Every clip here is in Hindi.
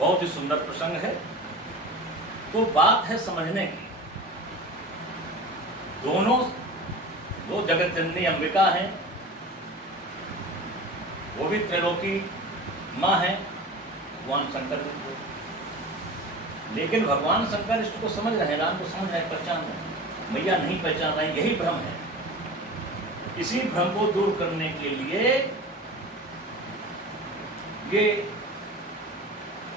बहुत ही सुंदर प्रसंग है। तो बात है समझने की। दोनों जो जगत जननी अंबिका हैं, वो भी त्रैलोकी माँ है, भगवान शंकर भी। लेकिन भगवान शंकर इसको समझ रहे हैं, राम को समझ रहे हैं, पहचान रहे हैं, मैया नहीं पहचान रहे। यही भ्रम है। इसी भ्रम को दूर करने के लिए ये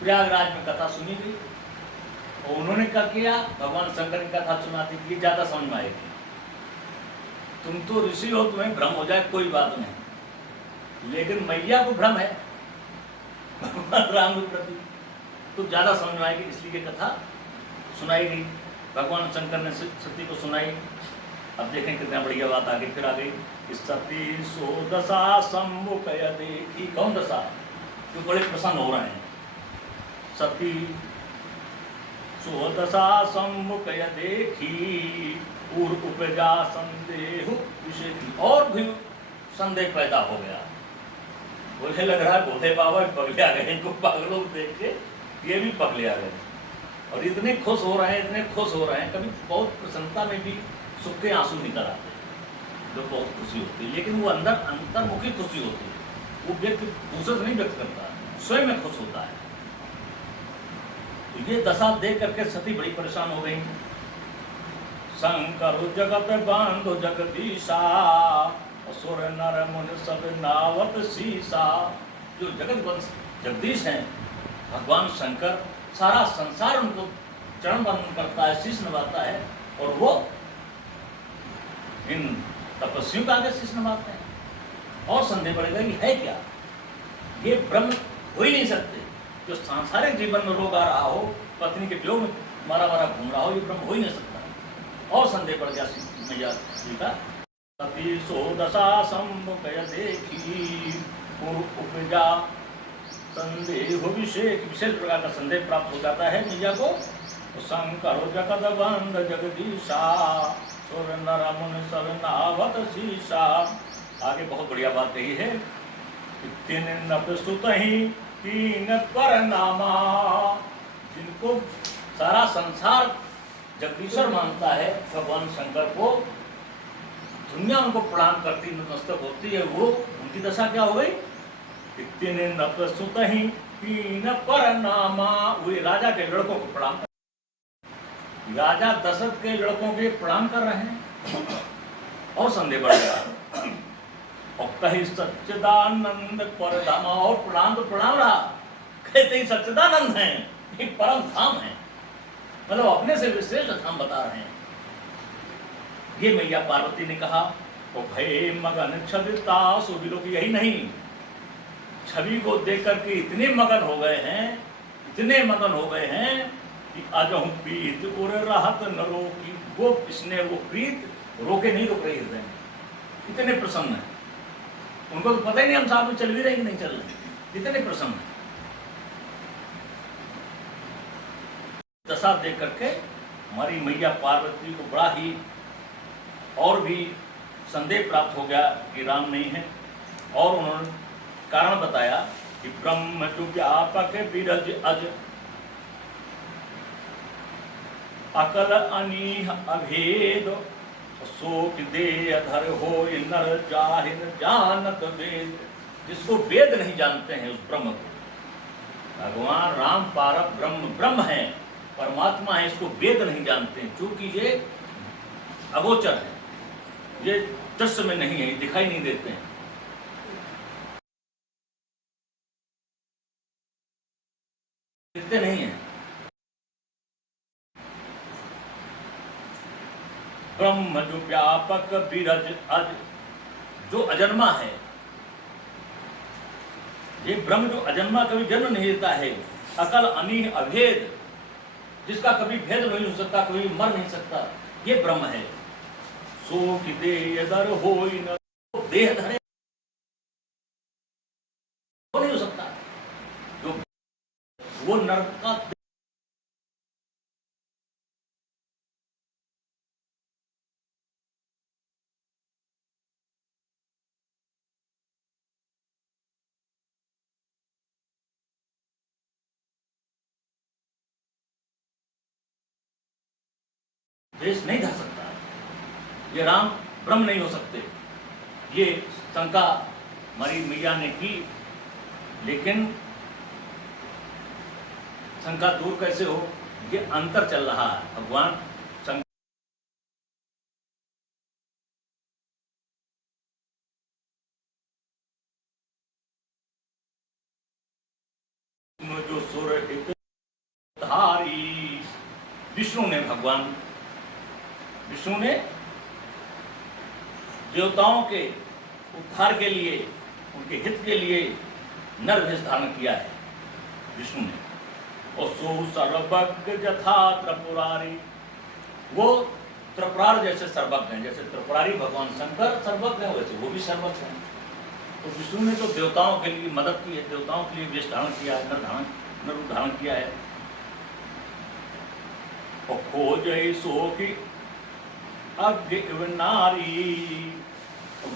प्रयागराज में कथा सुनी गई और उन्होंने क्या किया, भगवान शंकर की कथा सुना दी। ये ज्यादा समझ में आएगी। तुम तो ऋषि हो, तुम्हें भ्रम हो जाए कोई बात नहीं, लेकिन मैया को भ्रम है भगवान राम के प्रति, तो ज्यादा समझ में आएगी। इसलिए कथा सुनाई गई, भगवान शंकर ने सती को सुनाई। अब देखें कितना बढ़िया बात आगे फिर आ गई। सती सो दशा सम्मुख देखी। कौन दशा? जो बड़े प्रसन्न हो रहे हैं। सती सो दशा सम्मुख देखी, पूर्व उपजा संदेह विषय। और भी संदेह पैदा हो गया। बोले लग रहा है बोधे बाबा पगले आ गए, इनको पागलों को देख के ये भी पगले आ गए और इतने खुश हो रहे हैं, इतने खुश हो रहे हैं। कभी बहुत प्रसन्नता में भी सुख के आंसू निकल आते हैं, जो बहुत खुशी होती है। लेकिन वो अंदर अंतर्मुखी खुशी होती है। वो व्यक्ति दूसरे से नहीं व्यक्त करता, स्वयं में खुश होता है। तो ये दशा देख करके सती बड़ी परेशान हो गई। शंकर जगत बांधो जगदीशा, असुर नर मुनि सब नावत सीसा। जो जगत वंश जगदीश हैं भगवान शंकर, सारा संसार उनको चरण वंदन करता है, शीश नवाता है, और वो इन तपस्वियों का आगे शीश नवाते हैं। और संदेह पड़ेगा कि है क्या, ये ब्रह्म हो ही नहीं सकते। जो सांसारिक जीवन में रोग आ रहा हो, पत्नी के वियोग में मारा मारा घूम रहा हो, ये ब्रह्म हो ही नहीं सकता। और संदेह पड़ गया मैया जी का। सती सो दशा सम्मुख देखी, पूर्व उपजा संदेह विशेष प्रकार का संदेह प्राप्त हो जाता है मैया को। तो शंकर जगत बंद जगदीशा, सुर नर मुनि सब नावत शीशा। आगे बहुत बढ़िया बात कही है। तीन नभ सुत ही तीन पर नामा। जिनको सारा संसार जगदीश्वर मानता है, भगवान शंकर को दुनिया उनको प्रणाम करती, नतमस्तक होती है, वो उनकी दशा क्या हो गई? तीन नभ सुत ही तीन पर नामा। वे राजा के लड़कों को प्रणाम कर, राजा दशरथ के लड़कों के प्रणाम कर रहे हैं। और संदेह बढ़ गया। और कहीं सच्चिदानंद परधाम। और प्रणाम तो प्रणाम रहा, कहते ही सच्चिदानंद है, ये परम धाम है, मतलब अपने से विशेष धाम बता रहे हैं। ये मैया पार्वती ने कहा। तो भय मगन छविता सुबिलोक। यही नहीं, छवि को देख करके इतने मगन हो गए हैं, इतने मगन हो गए हैं कि अजहु प्रीत उर रहत न रोकी। वो इसने वो प्रीत रोके नहीं, रोक रही हृदय में, इतने प्रसन्न है। उनको तो पता ही नहीं हम साथ में चल भी रहे कि नहीं चल रहे, इतने प्रसन्न है। दशा देख करके हमारी मैया पार्वती को बड़ा ही और भी संदेह प्राप्त हो गया कि राम नहीं है। और उन्होंने कारण बताया कि ब्रह्म जो व्यापक विरज अज, अकल अनीह अभेद, शोक दे अधर हो नर जाहिर जानत वेद। जिसको वेद नहीं जानते हैं उस ब्रह्म को, भगवान राम पारक ब्रह्म ब्रह्म है, परमात्मा है, इसको वेद नहीं जानते हैं। क्योंकि ये अगोचर है, ये दृश्य में नहीं है, दिखाई नहीं देते हैं, दिखते नहीं है। ब्रह्म जो व्यापक विरज अज, जो अजन्मा है, ये ब्रह्म जो अजन्मा कभी जन्म नहीं लेता है। अकल अनीह अभेद, जिसका कभी भेद नहीं हो सकता, कभी मर नहीं सकता, ये ब्रह्म है। सो कि देह दर हो न, देह धरे नहीं हो सकता, जो वो नरक का वेश नहीं धर सकता, ये राम ब्रह्म नहीं हो सकते। ये शंका हमारी मैया ने की, लेकिन शंका दूर कैसे हो, ये अंतर चल रहा है। भगवान जो सुर हित धारी, विष्णु ने देवताओं के उद्धार के लिए, उनके हित के लिए नर भेष धारण किया है विष्णु ने। और सो सर्वज्ञ यथा त्रिपुरारी, वो त्रिपुरार जैसे सर्वज्ञ हैं, जैसे त्रिपुरारी भगवान शंकर सर्वज्ञ हैं, वैसे वो भी सर्वज्ञ हैं। तो विष्णु ने तो देवताओं के लिए मदद की है, देवताओं के लिए वेश धारण किया है, नर रूप धारण किया है। और खोज सो की अज्ञ नारी,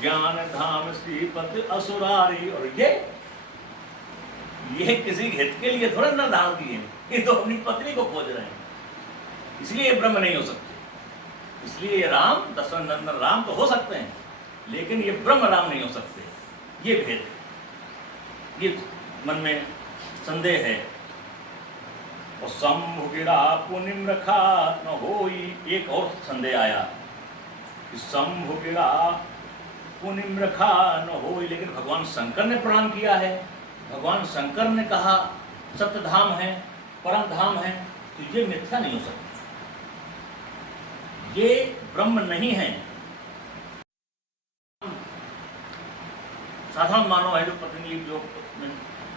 ज्ञान धाम श्रीपति असुरारी। और ये किसी हित के लिए थोड़ा नर धारण किए, ये तो अपनी पत्नी को खोज रहे हैं, इसलिए ये ब्रह्म नहीं हो सकते। इसलिए ये राम, दशरथ नंदन राम तो हो सकते हैं, लेकिन ये ब्रह्म राम नहीं हो सकते। ये भेद, ये मन में संदेह है। और शंभु गिरा पुनिम रखा न होई, एक और संदेह आया कि शंभु गिरा पुनिम रखा न होई, लेकिन भगवान शंकर ने प्रणाम किया है, भगवान शंकर ने कहा सत्य धाम है, परम धाम है, तो ये मिथ्या नहीं हो सकता, ये ब्रह्म नहीं है। साधारण मानव है जो पतंजलि जो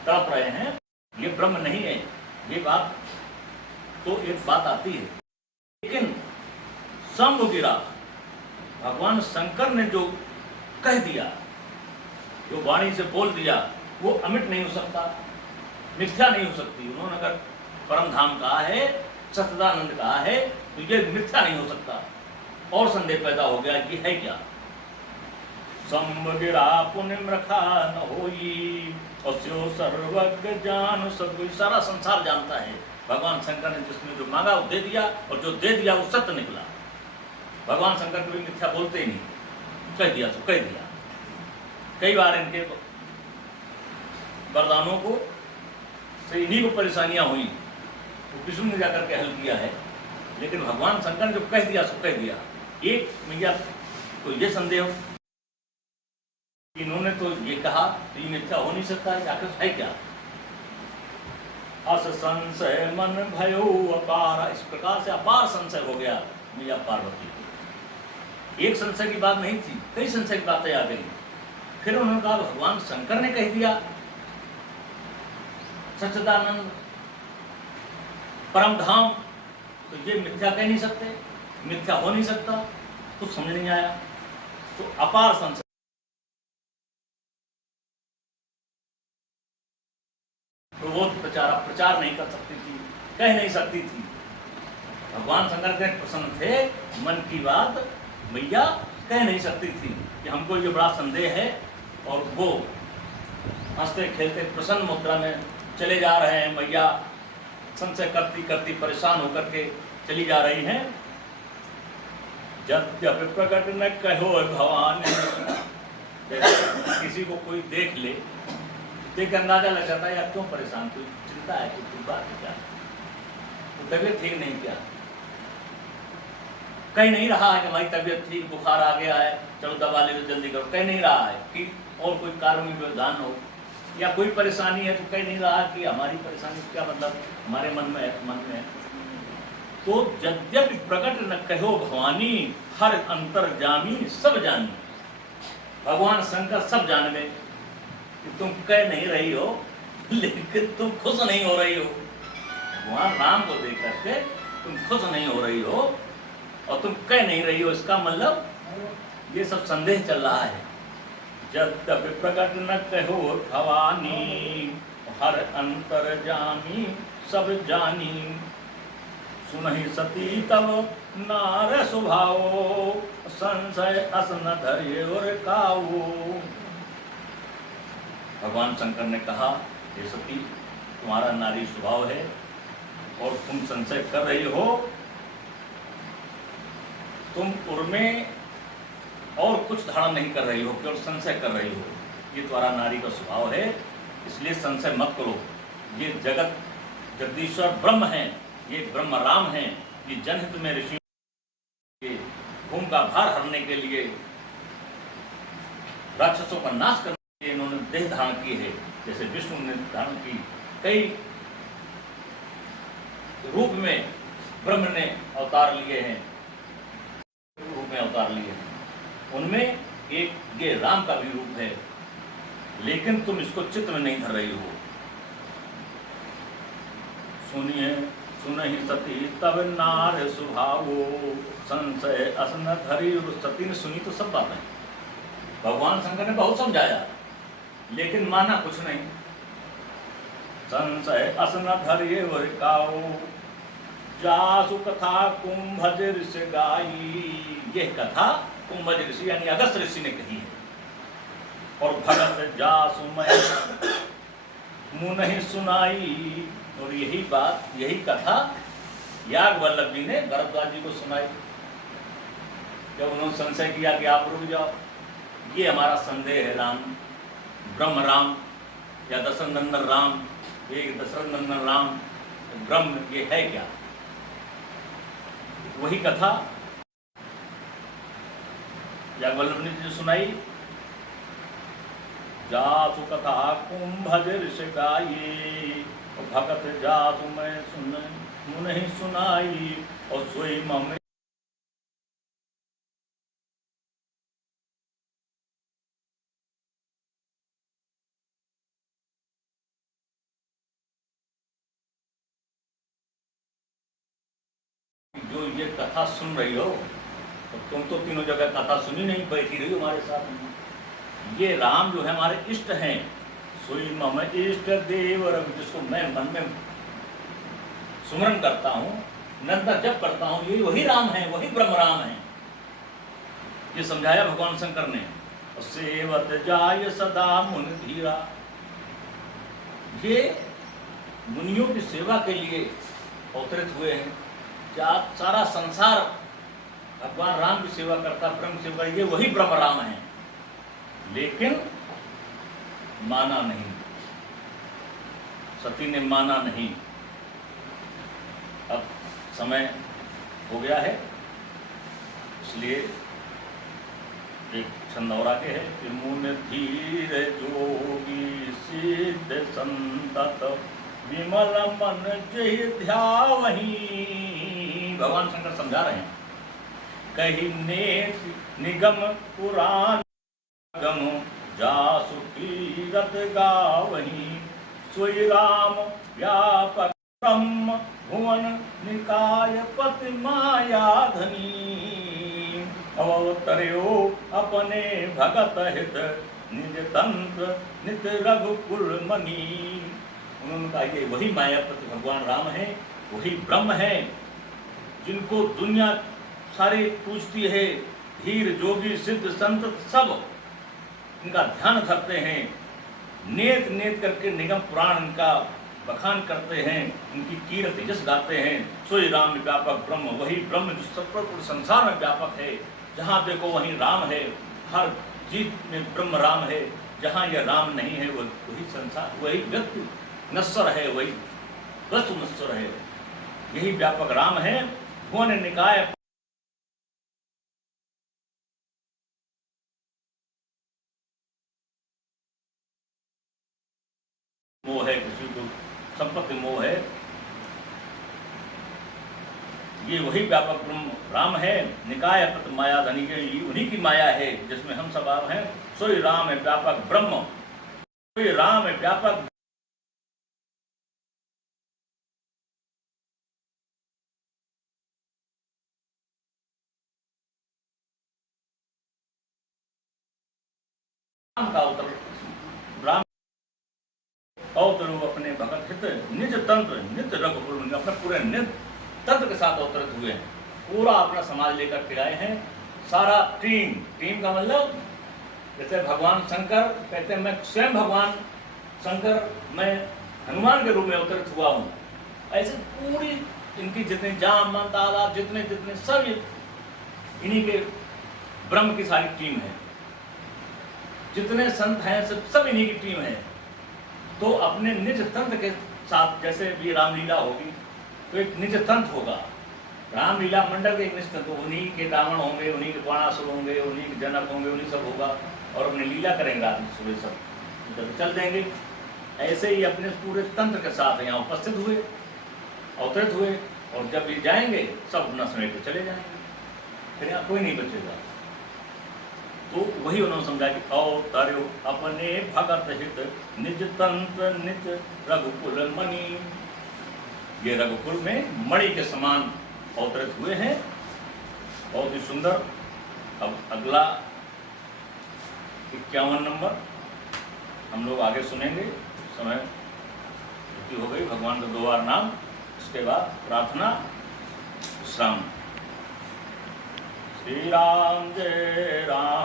तड़प रहे हैं, ये ब्रह्म नहीं है, ये बात तो एक बात आती है। लेकिन शंभु गिरा, भगवान शंकर ने जो कह दिया, जो वाणी से बोल दिया, वो अमिट नहीं हो सकता, मिथ्या नहीं हो सकती। उन्होंने अगर परम धाम कहा है, सच्चिदानंद कहा है, तो ये मिथ्या नहीं हो सकता। और संदेह पैदा हो गया कि है क्या। शंभु गिरा पुनिम रखा न होई, और सर्वज्ञ जान सब, सारा संसार जानता है भगवान शंकर ने जिसने जो मांगा वो दे दिया, और जो दे दिया वो सत्य निकला। भगवान शंकर कभी मिथ्या बोलते ही नहीं, कह दिया तो कह दिया। कई बार इनके वरदानों को से इन्हीं को परेशानियां हुई, तो विष्णु ने जाकर के हल किया है, लेकिन भगवान शंकर ने जो कह दिया सो कह दिया। एक मैया तो ये संदेह हो, इन्होंने तो ये कहा तो ये मिथ्या हो नहीं सकता है, आखिर है क्या। अस संशय मन भयो अपार, इस प्रकार से अपार संशय हो गया मैया पार्वती को। एक संशय की बात नहीं थी, कई संशय की बातें आ गई। फिर उन्होंने कहा भगवान शंकर ने कह दिया सच्चिदानंद परम धाम, तो ये मिथ्या कह नहीं सकते, मिथ्या हो नहीं सकता, कुछ समझ नहीं आया। तो अपार संशय, तो वो प्रचार नहीं कर सकती थी, कह नहीं सकती थी। भगवान शंकर के प्रसन्न थे, मन की बात मैया कह नहीं सकती थी कि हमको ये बड़ा संदेह है, और वो हंसते खेलते प्रसन्न मुद्रा में चले जा रहे हैं। मैया संशय करती करती परेशान होकर के चली जा रही हैं। जब जब प्रकट न कहो भवानी, किसी को कोई देख ले, देख अंदाजा लग जाता है यार क्यों परेशान, कोई चिंता है, कोई बात क्या, तो तबीयत ठीक नहीं क्या, कहीं नहीं रहा है कि हमारी तबीयत ठीक, बुखार आ गया है, चलो दवा ले लो जल्दी करो, कहीं नहीं रहा है कि और कोई कार्मिक व्यवधान हो, या कोई परेशानी है तो कहीं नहीं रहा कि हमारी परेशानी क्या मतलब हमारे मन में है, मन में है। तो यद्यपि प्रकट न कहो भवानी, हर अंतर जामी सब जानी, भगवान शंकर सब जान गए कि तुम कह नहीं रही हो, लेकिन तुम खुश नहीं हो रही हो। भगवान राम को देख करके तुम खुश नहीं हो रही हो और तुम कह नहीं रही हो, इसका मतलब ये सब संदेह चल रहा है। यद्यपि प्रकट न कहो भवानी, हर अंतर जामी सब जानी, सुनहि सती तब नार स्वभावो, संशय असन धर्य और काऊ। भगवान शंकर ने कहा हे सती, तुम्हारा नारी स्वभाव है और तुम संशय कर रही हो, तुम उर्में और कुछ धारण नहीं कर रही हो, केवल संशय कर रही हो। ये तुम्हारा नारी का स्वभाव है, इसलिए संशय मत करो। ये जगत जगदीश्वर ब्रह्म हैं, ये ब्रह्म राम हैं, ये जनहित में ऋषि के भूमि का भार हरने के लिए, राक्षसों का नाश करने के लिए इन्होंने देह धारण की है। जैसे विष्णु ने धारण की, कई रूप में ब्रह्म ने अवतार लिए हैं, रूप में अवतार लिए हैं। उनमें एक ये राम का भी रूप है, लेकिन तुम इसको चित्त में नहीं धर रही हो। सुनिए सुनहि सती तब नार सुभावो, संशय असन धरी। सती ने सुनी तो सब बातें, भगवान शंकर ने बहुत समझाया, लेकिन माना कुछ नहीं। संशय असन धरिये वरिकाओ, जासु कथा कुंभज ऋषि गाई। यह कथा कुंभज ऋषि यानी अगस्त ऋषि ने कही है। और भगत जासु मैं मुँह नहीं सुनाई। और यही बात, यही कथा याज्ञवल्क्य जी ने भरद्वाज जी को सुनाई। जब उन्होंने संशय किया कि आप रुक जाओ, ये हमारा संदेह है, राम ब्रह्म राम या दशरथ नंदन राम, ये दशरथ नंदन राम ब्रह्म, ये है क्या? वही कथा याज्ञवल्क्य ने जो सुनाई, जासु कथा कुंभज ऋषि गाई, भगत जासु मैं सुन नहीं सुनाई। और सोई मम जो ये कथा सुन रही हो, तो तुम तो तीनों जगह कथा सुनी नहीं, बैठी रही हो हमारे साथ में। ये राम जो है हमारे इष्ट हैं। सोई मम इष्ट देव रवि, जिसको मैं मन में सुमरन करता हूँ, निरंतर जप करता हूँ, ये वही राम है, वही ब्रह्म राम है। ये समझाया भगवान शंकर ने। सेवत जाय सदा मुनि धीरा, ये मुनियों की सेवा के लिए अवतरित हुए हैं। क्या सारा संसार भगवान राम की सेवा करता, ब्रह्म सेवा, ये वही ब्रह्म राम है, लेकिन माना नहीं, सती ने माना नहीं। अब समय हो गया है, इसलिए एक छंद और आगे है कि मुन धीर जोगी सिद्ध संतत, विमल मन जय ध्यावही। भगवान शंकर समझा रहे हैं, कही नेत निगम पुराण गम, जासु कीरत गावही। सोई राम व्यापक ब्रह्म, भुवन निकाय पति माया धनी। अवतर्यो अपने भगत हित, निज तंत्र नित रघुकुल मनी। उन्होंने कहा ये वही मायापति भगवान राम है, वही ब्रह्म है, जिनको दुनिया सारी पूजती है। धीर जोगी सिद्ध संत सब इनका ध्यान धरते हैं, नेत नेत करके निगम पुराण इनका बखान करते हैं, उनकी कीर्ति यश गाते हैं। सोई राम व्यापक ब्रह्म, वही ब्रह्म जो सर्वपूर्ण संसार में व्यापक है। जहाँ देखो वहीं राम है, हर जीत में ब्रह्म राम है। जहाँ यह राम नहीं है, वही संसार, वही व्यक्ति नश्वर है, वही वस्तु नश्वर है। यही व्यापक राम है। भुवन निकाय मोह है, किसी को संपत्ति मोह है, ये वही व्यापक ब्रह्म राम है। निकाय पत माया धनी के, उन्हीं की माया है जिसमें हम सब हैं। सोई राम है व्यापक ब्रह्म, सोई राम है व्यापक राम का अवतर राम अवतरो अपने भगत हित, निज तंत्र नित रघुकुल, अपने पूरे नित तंत्र के साथ अवतरित हुए हैं। पूरा अपना समाज लेकर के आए हैं। सारा टीम का मतलब, जैसे भगवान शंकर कहते हैं मैं स्वयं भगवान शंकर, मैं हनुमान के रूप में अवतरित हुआ हूँ। ऐसे पूरी इनकी जितने जान मन तालाब जितने सब इन्हीं के ब्रह्म की सारी टीम है, जितने संत हैं सब इन्हीं की टीम है। तो अपने निज तंत्र के साथ, जैसे भी रामलीला होगी तो एक निज तंत्र होगा, रामलीला मंडल के एक निज तंत्र, उन्हीं के रावण होंगे, उन्हीं के बाणासुर होंगे, उन्हीं के जनक होंगे, उन्हीं सब होगा, और अपनी लीला करेंगे रात में सुबह सब जब चल देंगे। ऐसे ही अपने पूरे तंत्र के साथ यहाँ उपस्थित हुए, अवतरित हुए, और जब ये जाएंगे सब अपना समेट के चले जाएंगे, फिर यहाँ कोई नहीं बचेगा। तो वही उन्होंने समझा कि अवतर्यो अपने भगत हित निज तंत्र निज रघुकुल मणि। ये रघुकुल में मणि के समान अवतरित हुए हैं, बहुत ही सुंदर। अब अगला 51 नंबर हम लोग आगे सुनेंगे। समय छुट्टी हो गई, भगवान का 2 बार नाम, उसके बाद प्रार्थना, विश्राम। श्री राम जय राम।